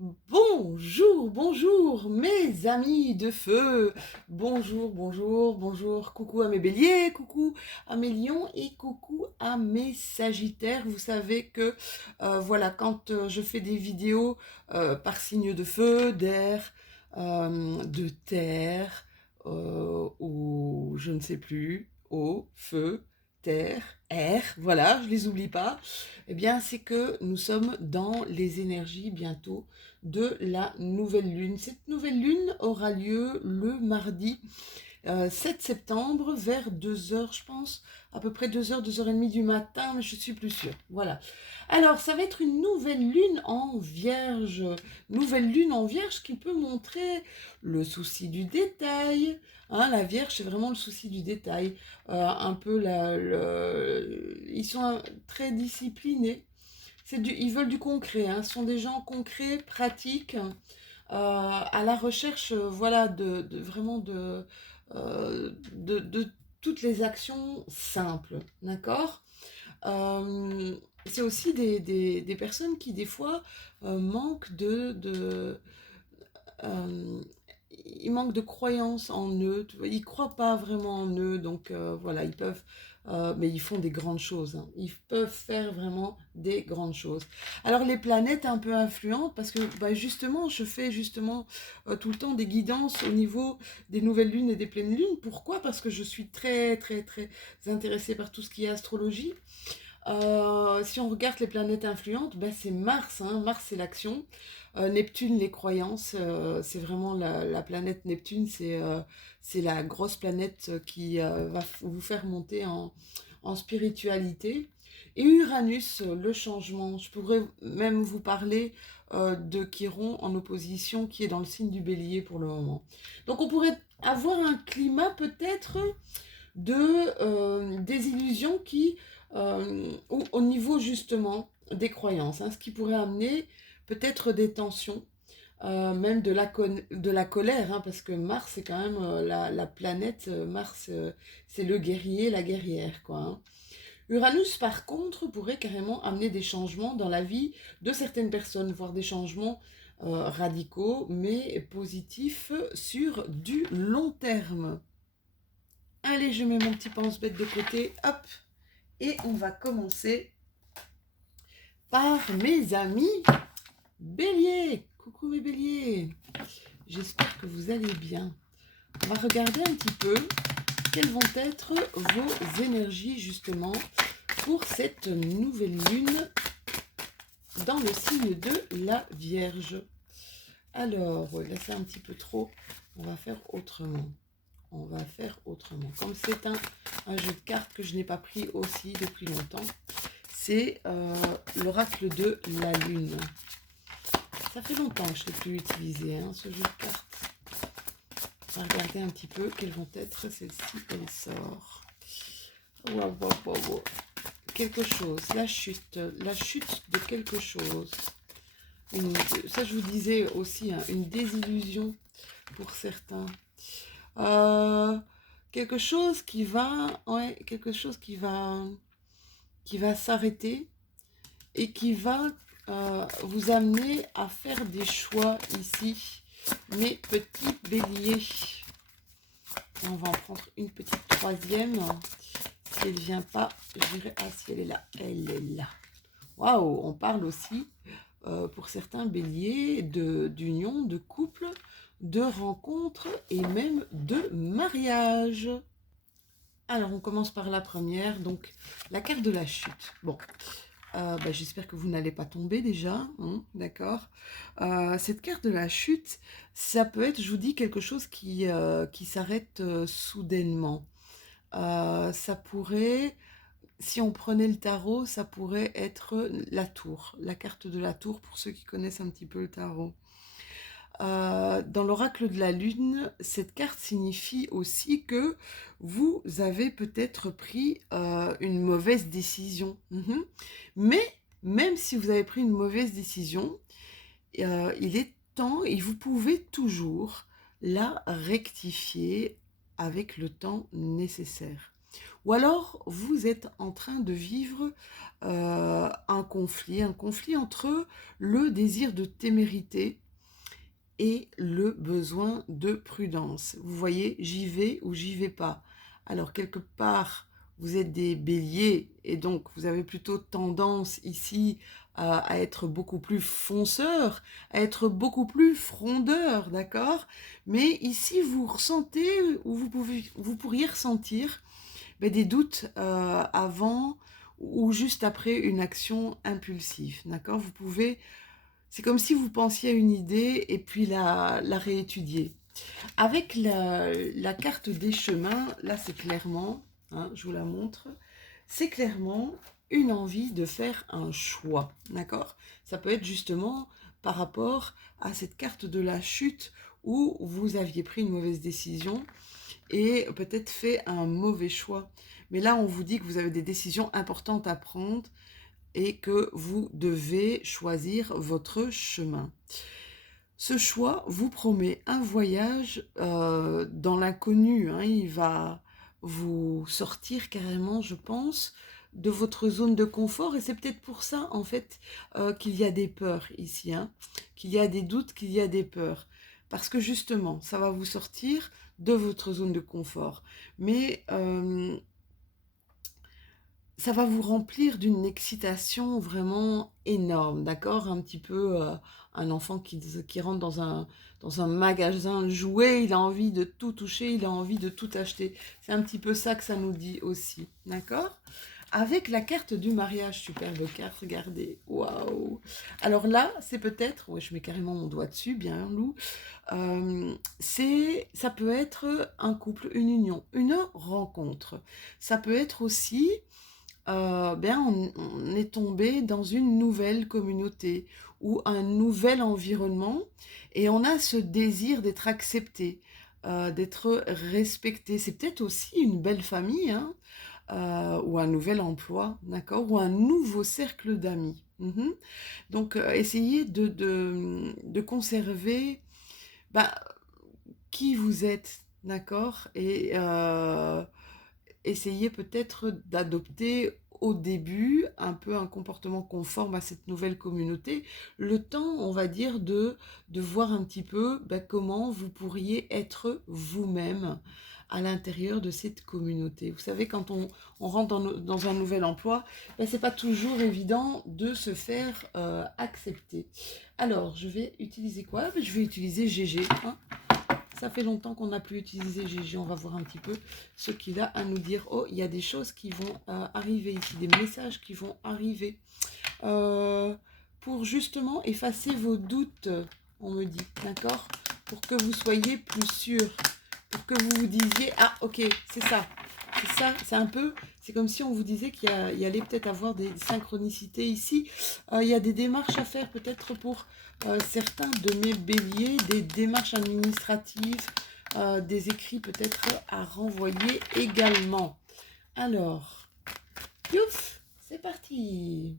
Bonjour, bonjour mes amis de feu. Bonjour, bonjour, bonjour. Coucou à mes béliers, coucou à mes lions et coucou à mes sagittaires. Vous savez que voilà, quand je fais des vidéos par signe de feu, d'air, de terre, ou je ne sais plus, eau, feu, terre, air, voilà, je les oublie pas. Eh bien, c'est que nous sommes dans les énergies bientôt de la nouvelle lune. Cette nouvelle lune aura lieu le mardi 7 septembre vers 2 heures, je pense, à peu près 2 heures, 2 heures et demie du matin, mais je suis plus sûre. Voilà. Alors, ça va être une nouvelle lune en vierge qui peut montrer le souci du détail. Hein, la vierge, c'est vraiment le souci du détail. Un peu ils sont très disciplinés. Ils veulent du concret, hein. Ce sont des gens concrets, pratiques, à la recherche, voilà, vraiment de toutes les actions simples, d'accord. Euh, c'est aussi des personnes qui, des fois, manquent euh, ils manquent de croyance en eux, ils ne croient pas vraiment en eux, donc voilà, ils peuvent, mais ils font des grandes choses, hein. Ils peuvent faire vraiment des grandes choses. Alors les planètes un peu influentes, parce que bah, justement, je fais justement tout le temps des guidances au niveau des nouvelles lunes et des pleines lunes. Pourquoi? Parce que je suis très très très intéressée par tout ce qui est astrologie. Si on regarde les planètes influentes, ben c'est Mars, hein. Mars c'est l'action, Neptune les croyances, c'est vraiment la planète Neptune, c'est la grosse planète qui va vous faire monter en spiritualité. Et Uranus, le changement, je pourrais même vous parler de Chiron en opposition qui est dans le signe du bélier pour le moment. Donc on pourrait avoir un climat peut-être de désillusion qui, au niveau justement des croyances, hein, ce qui pourrait amener peut-être des tensions, même de la colère, hein, parce que Mars, c'est quand même la planète, Mars, c'est le guerrier, la guerrière, quoi, hein. Uranus, par contre, pourrait carrément amener des changements dans la vie de certaines personnes, voire des changements radicaux, mais positifs sur du long terme. Allez, je mets mon petit pense-bête de côté, hop, et on va commencer par mes amis béliers. Coucou mes béliers, j'espère que vous allez bien. On va regarder un petit peu quelles vont être vos énergies justement pour cette nouvelle lune dans le signe de la Vierge. Alors, là c'est un petit peu trop, on va faire autrement. On va faire autrement. Comme c'est un jeu de cartes que je n'ai pas pris aussi depuis longtemps, c'est l'oracle de la lune. Ça fait longtemps que je ne l'ai plus utilisé, hein, ce jeu de cartes. On va regarder un petit peu quelles vont être celles-ci. Elle sort. Wow, wow, wow, wow. Quelque chose, la chute de quelque chose. Ça, je vous disais aussi, hein, une désillusion pour certains. Euh, quelque chose qui va, ouais, quelque chose qui va s'arrêter et qui va vous amener à faire des choix ici, mes petits béliers. On va en prendre une petite troisième. Si elle ne vient pas, je dirais, ah si elle est là, elle est là. Waouh, on parle aussi pour certains béliers d'union, de couple, de rencontre et même de mariage. Alors, on commence par la première, donc la carte de la chute. Bon, j'espère que vous n'allez pas tomber déjà, hein, d'accord. Cette carte de la chute, ça peut être, je vous dis, quelque chose qui s'arrête soudainement. Ça pourrait, si on prenait le tarot, ça pourrait être la tour, la carte de la tour pour ceux qui connaissent un petit peu le tarot. Dans l'oracle de la lune, cette carte signifie aussi que vous avez peut-être pris une mauvaise décision. Mais même si vous avez pris une mauvaise décision, il est temps et vous pouvez toujours la rectifier avec le temps nécessaire. Ou alors, vous êtes en train de vivre un conflit entre le désir de témérité et le besoin de prudence. Vous voyez, j'y vais ou j'y vais pas. Alors, quelque part, vous êtes des béliers et donc vous avez plutôt tendance ici à être beaucoup plus fonceur, à être beaucoup plus frondeur, d'accord? Mais ici, vous ressentez ou vous pourriez ressentir des doutes avant ou juste après une action impulsive, d'accord? Vous pouvez, c'est comme si vous pensiez à une idée et puis la réétudier. Avec la carte des chemins, là c'est clairement, hein, je vous la montre, c'est clairement une envie de faire un choix, d'accord? Ça peut être justement par rapport à cette carte de la chute où vous aviez pris une mauvaise décision et peut-être fait un mauvais choix. Mais là, on vous dit que vous avez des décisions importantes à prendre et que vous devez choisir votre chemin. Ce choix vous promet un voyage dans l'inconnu, hein. Il va vous sortir carrément, je pense, de votre zone de confort. Et c'est peut-être pour ça, en fait, qu'il y a des peurs ici, hein, qu'il y a des doutes, qu'il y a des peurs. Parce que justement, ça va vous sortir de votre zone de confort. Mais ça va vous remplir d'une excitation vraiment énorme, d'accord? Un petit peu un enfant qui rentre dans un magasin de jouets, il a envie de tout toucher, il a envie de tout acheter. C'est un petit peu ça que ça nous dit aussi, d'accord? Avec la carte du mariage, superbe carte, regardez, waouh! Alors là, c'est peut-être, ouais, je mets carrément mon doigt dessus, bien Lou, ça peut être un couple, une union, une rencontre. Ça peut être aussi on est tombé dans une nouvelle communauté ou un nouvel environnement et on a ce désir d'être accepté, d'être respecté. C'est peut-être aussi une belle famille, hein, ou un nouvel emploi, d'accord, ou un nouveau cercle d'amis. Mhm. Donc, essayez de conserver bah, qui vous êtes, d'accord, et essayez peut-être d'adopter au début un peu un comportement conforme à cette nouvelle communauté, le temps, on va dire, de voir un petit peu comment vous pourriez être vous-même à l'intérieur de cette communauté. Vous savez, quand on rentre dans un nouvel emploi, c'est pas toujours évident de se faire accepter. Alors, je vais utiliser quoi? Je vais utiliser GG, hein. Ça fait longtemps qu'on n'a plus utilisé GG. On va voir un petit peu ce qu'il a à nous dire. Oh, il y a des choses qui vont arriver ici, des messages qui vont arriver. Pour justement effacer vos doutes, on me dit, d'accord? Pour que vous soyez plus sûr. Pour que vous vous disiez, ah ok, c'est ça. C'est ça, c'est un peu, c'est comme si on vous disait qu'il y allait peut-être avoir des synchronicités ici. Il y a des démarches à faire peut-être pour certains de mes béliers, des démarches administratives, des écrits peut-être à renvoyer également. Alors, youf, c'est parti.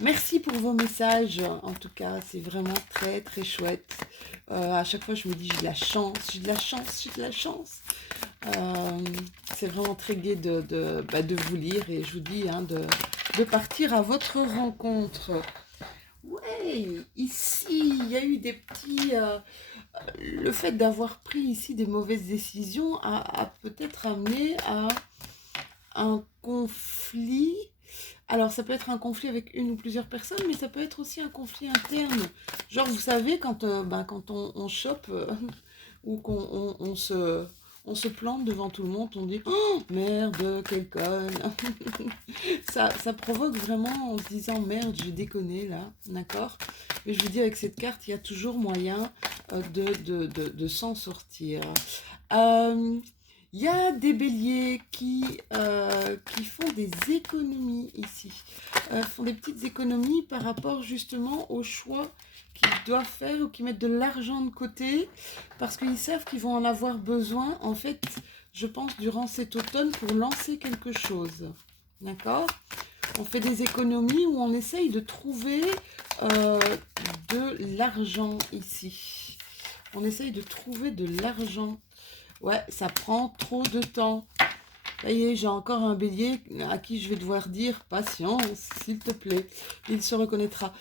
Merci pour vos messages, en tout cas, c'est vraiment très très chouette. À chaque fois, je me dis, j'ai de la chance, j'ai de la chance, j'ai de la chance. C'est vraiment très gai de vous lire et je vous dis hein, de partir à votre rencontre. Ouais, ici, il y a eu des petits... le fait d'avoir pris ici des mauvaises décisions a peut-être amené à un conflit. Alors, ça peut être un conflit avec une ou plusieurs personnes, mais ça peut être aussi un conflit interne. Genre, vous savez, quand on chope ou on se plante devant tout le monde, on dit «Oh, merde, quelle conne!» ça provoque vraiment en se disant «Merde, j'ai déconné là», d'accord? Mais je vous dis, avec cette carte, il y a toujours moyen de s'en sortir. Il y a des béliers qui font des économies ici, font des petites économies par rapport justement au choix qu'ils doivent faire ou qui mettent de l'argent de côté parce qu'ils savent qu'ils vont en avoir besoin, en fait, je pense, durant cet automne pour lancer quelque chose. D'accord? On fait des économies où on essaye de trouver de l'argent ici. On essaye de trouver de l'argent. Ouais, ça prend trop de temps. Ça y est, j'ai encore un bélier à qui je vais devoir dire patience, s'il te plaît. Il se reconnaîtra.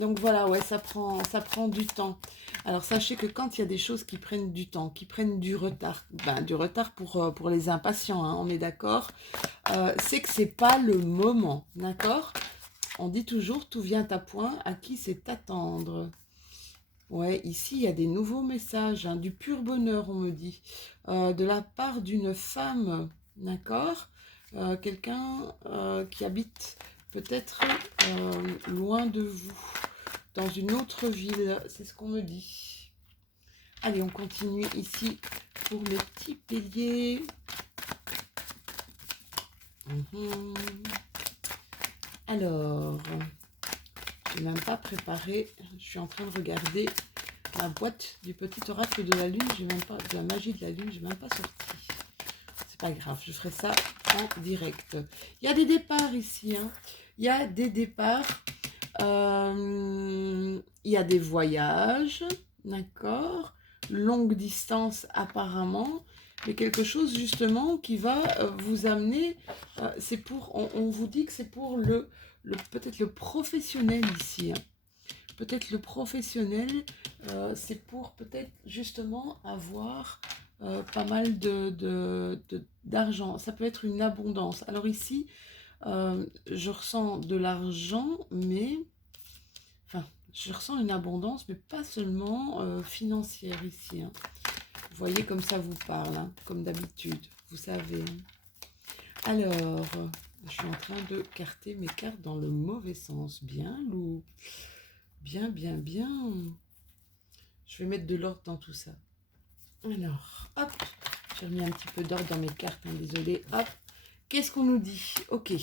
Donc voilà, ouais, ça prend du temps. Alors sachez que quand il y a des choses qui prennent du temps, qui prennent du retard, ben, du retard pour les impatients, hein, on est d'accord, c'est que c'est pas le moment, d'accord? On dit toujours tout vient à point, à qui c'est attendre. Ouais, ici, il y a des nouveaux messages, hein, du pur bonheur, on me dit, de la part d'une femme, d'accord? Quelqu'un qui habite peut-être loin de vous, dans une autre ville, c'est ce qu'on me dit. Allez, on continue ici pour mes petits béliers. Alors, je n'ai même pas préparé, je suis en train de regarder la boîte du petit oracle de la lune, j'ai même pas, de la magie de la lune, j'ai même pas sorti. C'est pas grave, je ferai ça en direct. Il y a des départs ici, hein. Il y a des départs, il y a des voyages, d'accord, longue distance apparemment, mais quelque chose justement qui va vous amener, c'est pour, on vous dit que c'est pour peut-être le professionnel ici, hein. Peut-être le professionnel, c'est pour peut-être justement avoir pas mal d'argent. Ça peut être une abondance. Alors ici, je ressens de l'argent, mais... Enfin, je ressens une abondance, mais pas seulement financière ici, hein. Vous voyez comme ça vous parle, hein, comme d'habitude, vous savez, hein. Alors, je suis en train de carter mes cartes dans le mauvais sens. Bien, Lou. Bien, bien, bien. Je vais mettre de l'ordre dans tout ça. Alors, hop, j'ai remis un petit peu d'ordre dans mes cartes, hein, désolé. Hop, qu'est-ce qu'on nous dit? Ok,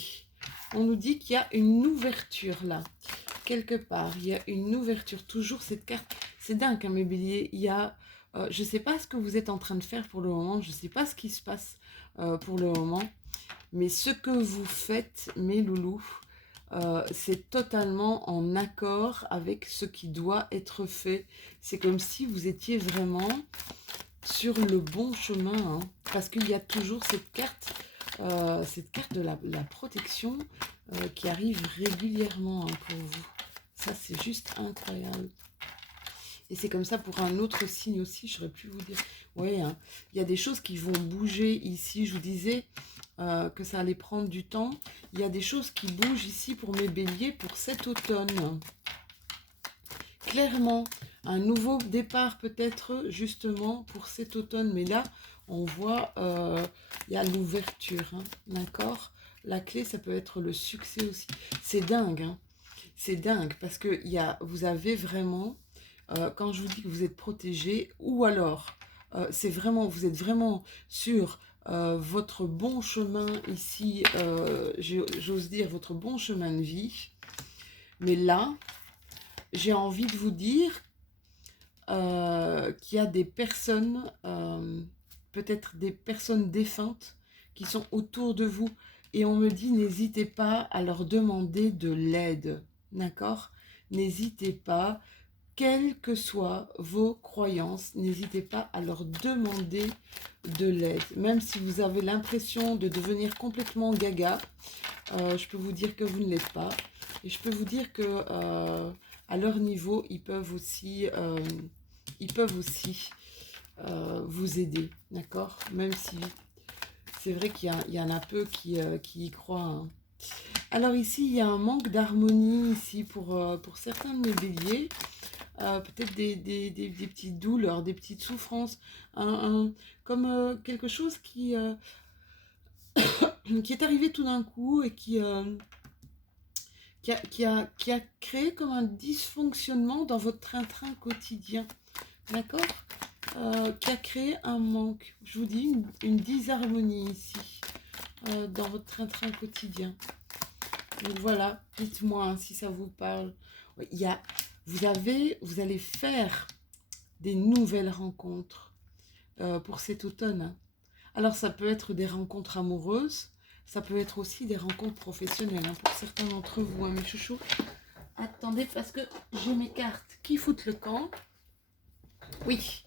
on nous dit qu'il y a une ouverture là. Quelque part, il y a une ouverture. Toujours cette carte, c'est dingue, hein, mes béliers. Il y a, je ne sais pas ce que vous êtes en train de faire pour le moment. Je ne sais pas ce qui se passe pour le moment. Mais ce que vous faites, mes loulous, c'est totalement en accord avec ce qui doit être fait. C'est comme si vous étiez vraiment sur le bon chemin, hein, parce qu'il y a toujours cette carte de la protection qui arrive régulièrement, hein, pour vous. Ça, c'est juste incroyable. Et c'est comme ça pour un autre signe aussi, je n'aurais pu vous dire. Oui, hein, il y a des choses qui vont bouger ici. Je vous disais que ça allait prendre du temps. Il y a des choses qui bougent ici pour mes béliers pour cet automne. Clairement, un nouveau départ peut-être justement pour cet automne. Mais là, on voit, il y a l'ouverture, hein, d'accord? La clé, ça peut être le succès aussi. C'est dingue, hein. C'est dingue parce que vous avez vraiment, quand je vous dis que vous êtes protégé, ou alors, c'est vraiment, vous êtes vraiment sur votre bon chemin ici, j'ose dire votre bon chemin de vie. Mais là, j'ai envie de vous dire qu'il y a des personnes, peut-être des personnes défuntes qui sont autour de vous. Et on me dit, n'hésitez pas à leur demander de l'aide. D'accord? N'hésitez pas, quelles que soient vos croyances, n'hésitez pas à leur demander de l'aide. Même si vous avez l'impression de devenir complètement gaga, je peux vous dire que vous ne l'êtes pas. Et je peux vous dire que à leur niveau, ils peuvent aussi vous aider, d'accord? Même si c'est vrai qu'il y en a peu qui y croient, hein. Alors ici, il y a un manque d'harmonie ici pour certains de mes béliers. Peut-être des petites douleurs, des petites souffrances, comme quelque chose qui est arrivé tout d'un coup et qui a créé comme un dysfonctionnement dans votre train-train quotidien, d'accord? Qui a créé un manque, je vous dis, une disharmonie ici, dans votre train-train quotidien. Donc voilà, dites-moi, hein, si ça vous parle. Oui, vous allez faire des nouvelles rencontres pour cet automne, hein. Alors ça peut être des rencontres amoureuses, ça peut être aussi des rencontres professionnelles, hein, pour certains d'entre vous, hein, mes chouchous. Attendez, parce que j'ai mes cartes qui foutent le camp. Oui,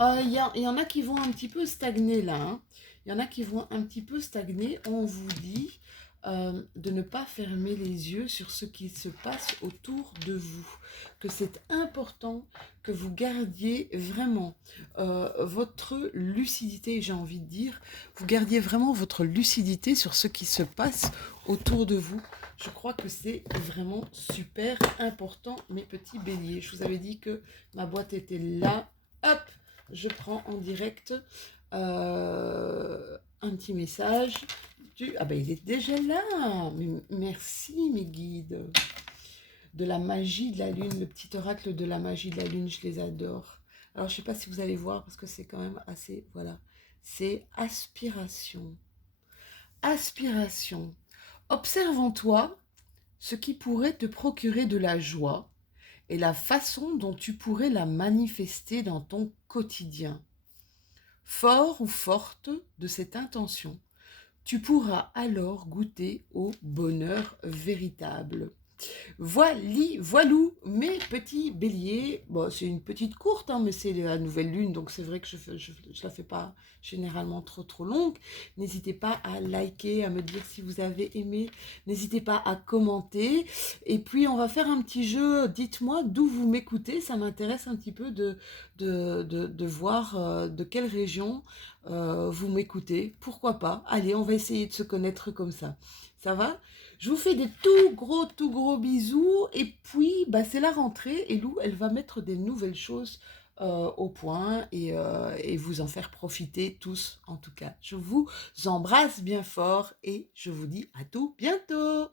il y en a qui vont un petit peu stagner là, hein. Il y en a qui vont un petit peu stagner. On vous dit de ne pas fermer les yeux sur ce qui se passe autour de vous. Que c'est important que vous gardiez vraiment votre lucidité, j'ai envie de dire. Vous gardiez vraiment votre lucidité sur ce qui se passe autour de vous. Je crois que c'est vraiment super important, mes petits béliers. Je vous avais dit que ma boîte était là. Hop, je prends en direct un petit message. Ah ben il est déjà là. Mais merci mes guides. De la magie de la lune, le petit oracle de la magie de la lune, je les adore. Alors je ne sais pas si vous allez voir parce que c'est quand même assez, voilà. C'est aspiration. Aspiration. Observe en toi ce qui pourrait te procurer de la joie et la façon dont tu pourrais la manifester dans ton quotidien. Fort ou forte de cette intention, tu pourras alors goûter au bonheur véritable. Voilou, mes petits béliers. Bon, c'est une petite courte, hein, mais c'est la nouvelle lune, donc c'est vrai que je la fais pas généralement trop longue. N'hésitez pas à liker, à me dire si vous avez aimé. N'hésitez pas à commenter. Et puis, on va faire un petit jeu. Dites-moi d'où vous m'écoutez. Ça m'intéresse un petit peu de voir de quelle région vous m'écoutez. Pourquoi pas? Allez, on va essayer de se connaître comme ça. Ça va? Je vous fais des tout gros bisous. Et puis, bah, c'est la rentrée. Et Lou, elle va mettre des nouvelles choses au point et vous en faire profiter tous, en tout cas. Je vous embrasse bien fort et je vous dis à tout bientôt.